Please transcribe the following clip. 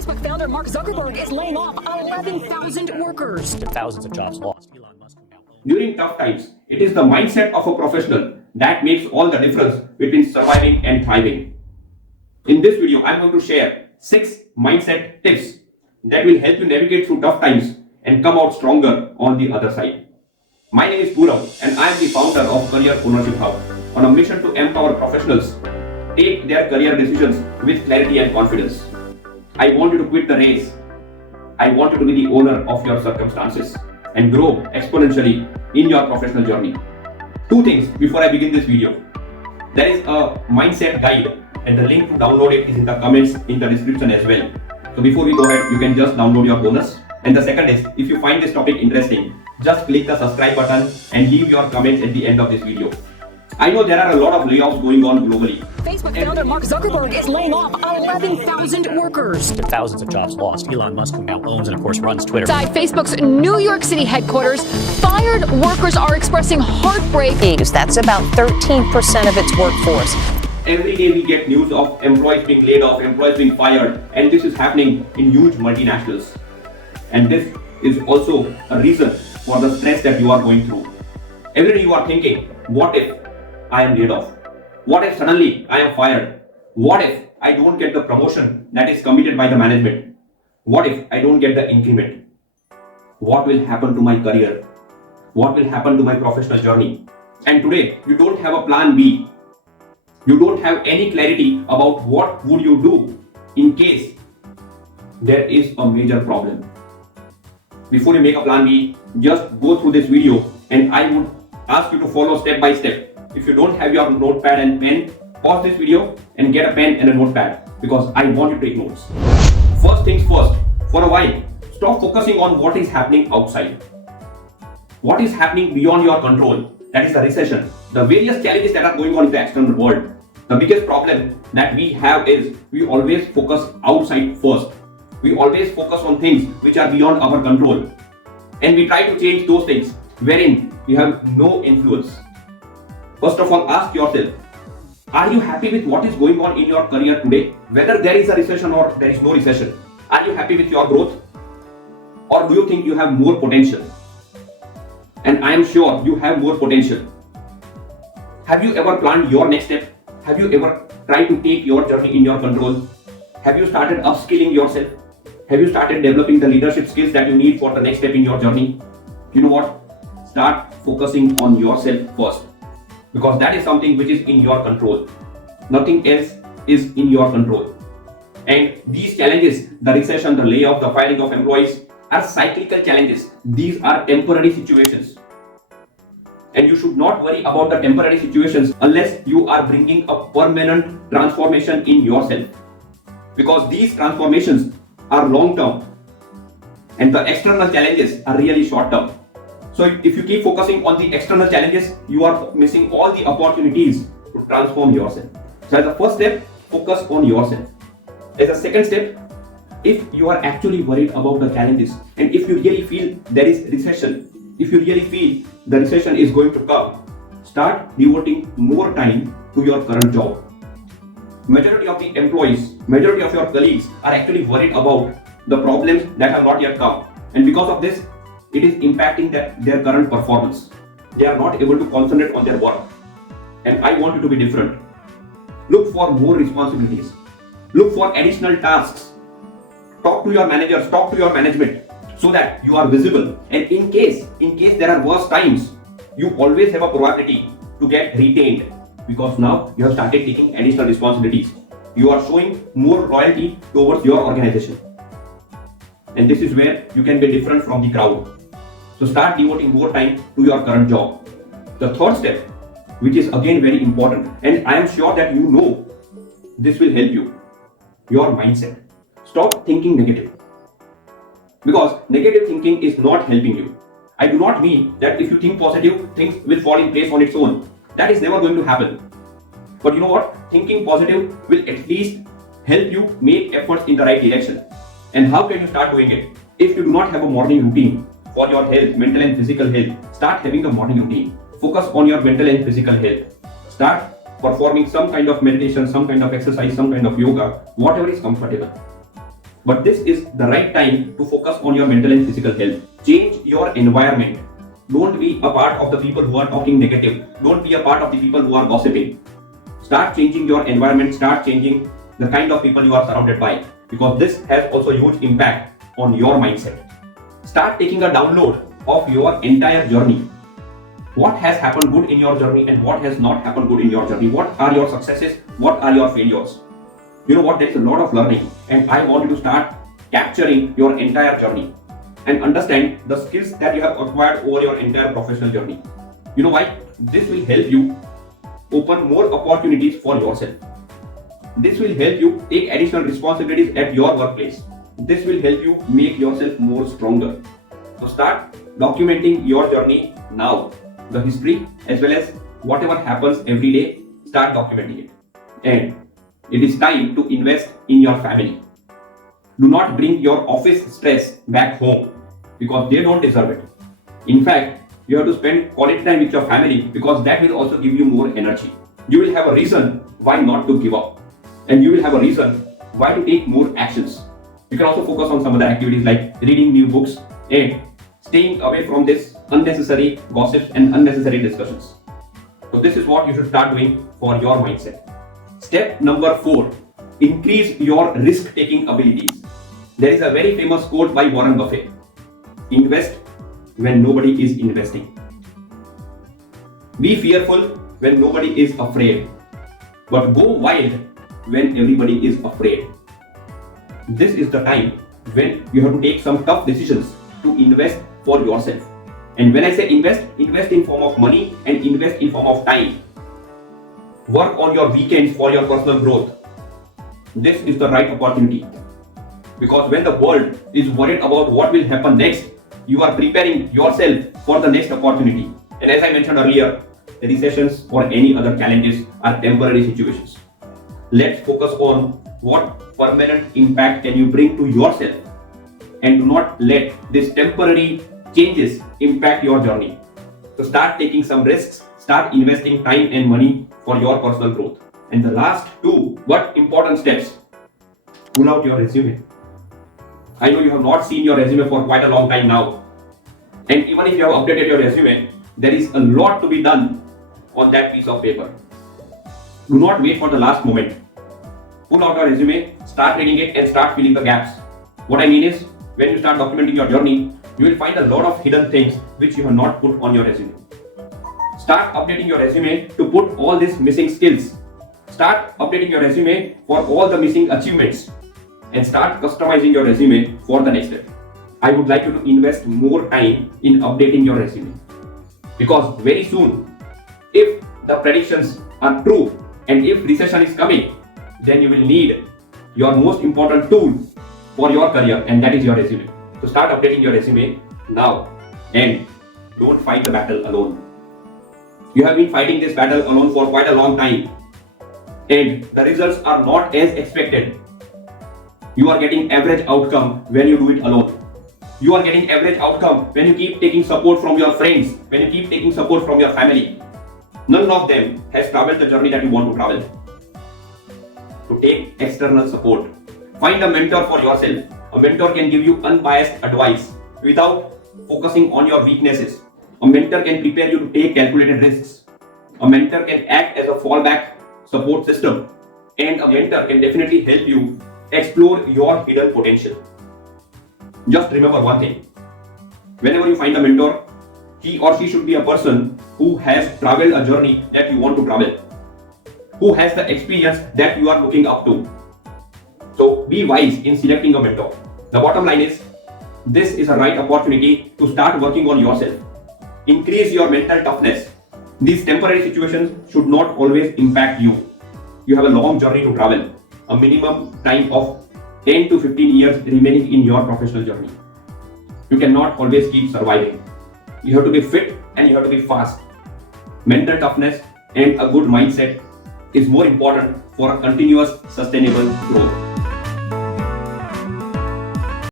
Facebook founder Mark Zuckerberg is laying off 11,000 workers. Thousands of jobs lost. During tough times, it is the mindset of a professional that makes all the difference between surviving and thriving. In this video, I'm going to share 6 mindset tips that will help you navigate through tough times and come out stronger on the other side. My name is Purav and I am the founder of Career Ownership Hub, on a mission to empower professionals take their career decisions with clarity and confidence. I want you to quit the race. I want you to be the owner of your circumstances and grow exponentially in your professional journey. 2 things before I begin this video. There is a mindset guide and the link to download it is in the comments in the description as well. So before we go ahead, you can just download your bonus. And the second is, if you find this topic interesting, just click the subscribe button and leave your comments at the end of this video. I know there are a lot of layoffs going on globally. Facebook founder Mark Zuckerberg is laying off 11,000 workers. Thousands of jobs lost. Elon Musk, who now owns and of course runs Twitter. Inside Facebook's New York City headquarters, fired workers are expressing heartbreak. That's about 13% of its workforce. Every day we get news of employees being laid off, employees being fired, and this is happening in huge multinationals. And this is also a reason for the stress that you are going through. Every day you are thinking, what if I am laid off? What if suddenly I am fired? What if I don't get the promotion that is committed by the management? What if I don't get the increment? What will happen to my career? What will happen to my professional journey? And today you don't have a plan B. You don't have any clarity about what would you do in case there is a major problem. Before you make a plan B, just go through this video and I would ask you to follow step by step. If you don't have your notepad and pen, pause this video and get a pen and a notepad because I want you to take notes. First things first, for a while, stop focusing on what is happening outside. What is happening beyond your control? That is the recession. The various challenges that are going on in the external world. The biggest problem that we have is we always focus outside first. We always focus on things which are beyond our control. And we try to change those things wherein you have no influence. First of all, ask yourself, are you happy with what is going on in your career today? Whether there is a recession or there is no recession, are you happy with your growth? Or do you think you have more potential? And I am sure you have more potential. Have you ever planned your next step? Have you ever tried to take your journey in your control? Have you started upskilling yourself? Have you started developing the leadership skills that you need for the next step in your journey? You know what? Start focusing on yourself first. Because that is something which is in your control. Nothing else is in your control. And these challenges, the recession, the layoff, the firing of employees, are cyclical challenges. These are temporary situations. And you should not worry about the temporary situations unless you are bringing a permanent transformation in yourself. Because these transformations are long term and the external challenges are really short term. So if you keep focusing on the external challenges, you are missing all the opportunities to transform yourself. So as a first step, focus on yourself. As a second step, if you are actually worried about the challenges and if you really feel there is recession, if you really feel the recession is going to come, start devoting more time to your current job. Majority of the employees, majority of your colleagues are actually worried about the problems that have not yet come. And because of this, it is impacting their current performance. They are not able to concentrate on their work. And I want you to be different. Look for more responsibilities. Look for additional tasks. Talk to your managers, talk to your management so that you are visible. And in case there are worse times, you always have a probability to get retained because now you have started taking additional responsibilities. You are showing more loyalty towards your organization. And this is where you can be different from the crowd. So start devoting more time to your current job. The third step, which is again very important, and I am sure that you know this will help you, your mindset. Stop thinking negative. Because negative thinking is not helping you. I do not mean that if you think positive, things will fall in place on its own. That is never going to happen. But you know what? Thinking positive will at least help you make efforts in the right direction. And how can you start doing it? If you do not have a morning routine for your health, mental and physical health, start having a morning routine. Focus on your mental and physical health. Start performing some kind of meditation, some kind of exercise, some kind of yoga, whatever is comfortable. But this is the right time to focus on your mental and physical health. Change your environment. Don't be a part of the people who are talking negative. Don't be a part of the people who are gossiping. Start changing your environment. Start changing the kind of people you are surrounded by, because this has also huge impact on your mindset. Start taking a download of your entire journey. What has happened good in your journey and what has not happened good in your journey? What are your successes? What are your failures? You know what? There is a lot of learning, and I want you to start capturing your entire journey and understand the skills that you have acquired over your entire professional journey. You know why? This will help you open more opportunities for yourself. This will help you take additional responsibilities at your workplace. This will help you make yourself more stronger. So start documenting your journey now. The history as well as whatever happens every day, start documenting it. And it is time to invest in your family. Do not bring your office stress back home, because they don't deserve it. In fact, you have to spend quality time with your family, because that will also give you more energy. You will have a reason why not to give up, and you will have a reason why to take more actions. You can also focus on some other activities like reading new books and staying away from this unnecessary gossips and unnecessary discussions. So this is what you should start doing for your mindset. Step number 4, increase your risk-taking abilities. There is a very famous quote by Warren Buffett: invest when nobody is investing. Be fearful when nobody is afraid, but go wild when everybody is afraid. This is the time when you have to take some tough decisions to invest for yourself. And when I say invest, invest in form of money and invest in form of time. Work on your weekends for your personal growth. This is the right opportunity, because when the world is worried about what will happen next, you are preparing yourself for the next opportunity. And as I mentioned earlier, recessions or any other challenges are temporary situations. Let's focus on what permanent impact can you bring to yourself, and do not let these temporary changes impact your journey. So start taking some risks, start investing time and money for your personal growth. And the last 2 but important steps: pull out your resume. I know you have not seen your resume for quite a long time now, and even if you have updated your resume, there is a lot to be done on that piece of paper. Do not wait for the last moment. Pull out your resume, start reading it, and start filling the gaps. What I mean is, when you start documenting your journey, you will find a lot of hidden things which you have not put on your resume. Start updating your resume to put all these missing skills. Start updating your resume for all the missing achievements, and start customizing your resume for the next step. I would like you to invest more time in updating your resume, because very soon, if the predictions are true and if recession is coming, then you will need your most important tool for your career, and that is your resume. So start updating your resume now, and don't fight the battle alone. You have been fighting this battle alone for quite a long time, and the results are not as expected. You are getting average outcome when you do it alone. You are getting average outcome when you keep taking support from your friends, when you keep taking support from your family. None of them has traveled the journey that you want to travel. To take external support, find a mentor for yourself. A mentor can give you unbiased advice without focusing on your weaknesses. A mentor can prepare you to take calculated risks. A mentor can act as a fallback support system. And a mentor can definitely help you explore your hidden potential. Just remember one thing: whenever you find a mentor, he or she should be a person who has traveled a journey that you want to travel, who has the experience that you are looking up to. So be wise in selecting a mentor. The bottom line is, this is a right opportunity to start working on yourself. Increase your mental toughness. These temporary situations should not always impact you. You have a long journey to travel, a minimum time of 10 to 15 years remaining in your professional journey. You cannot always keep surviving. You have to be fit and you have to be fast. Mental toughness and a good mindset is more important for a continuous, sustainable growth.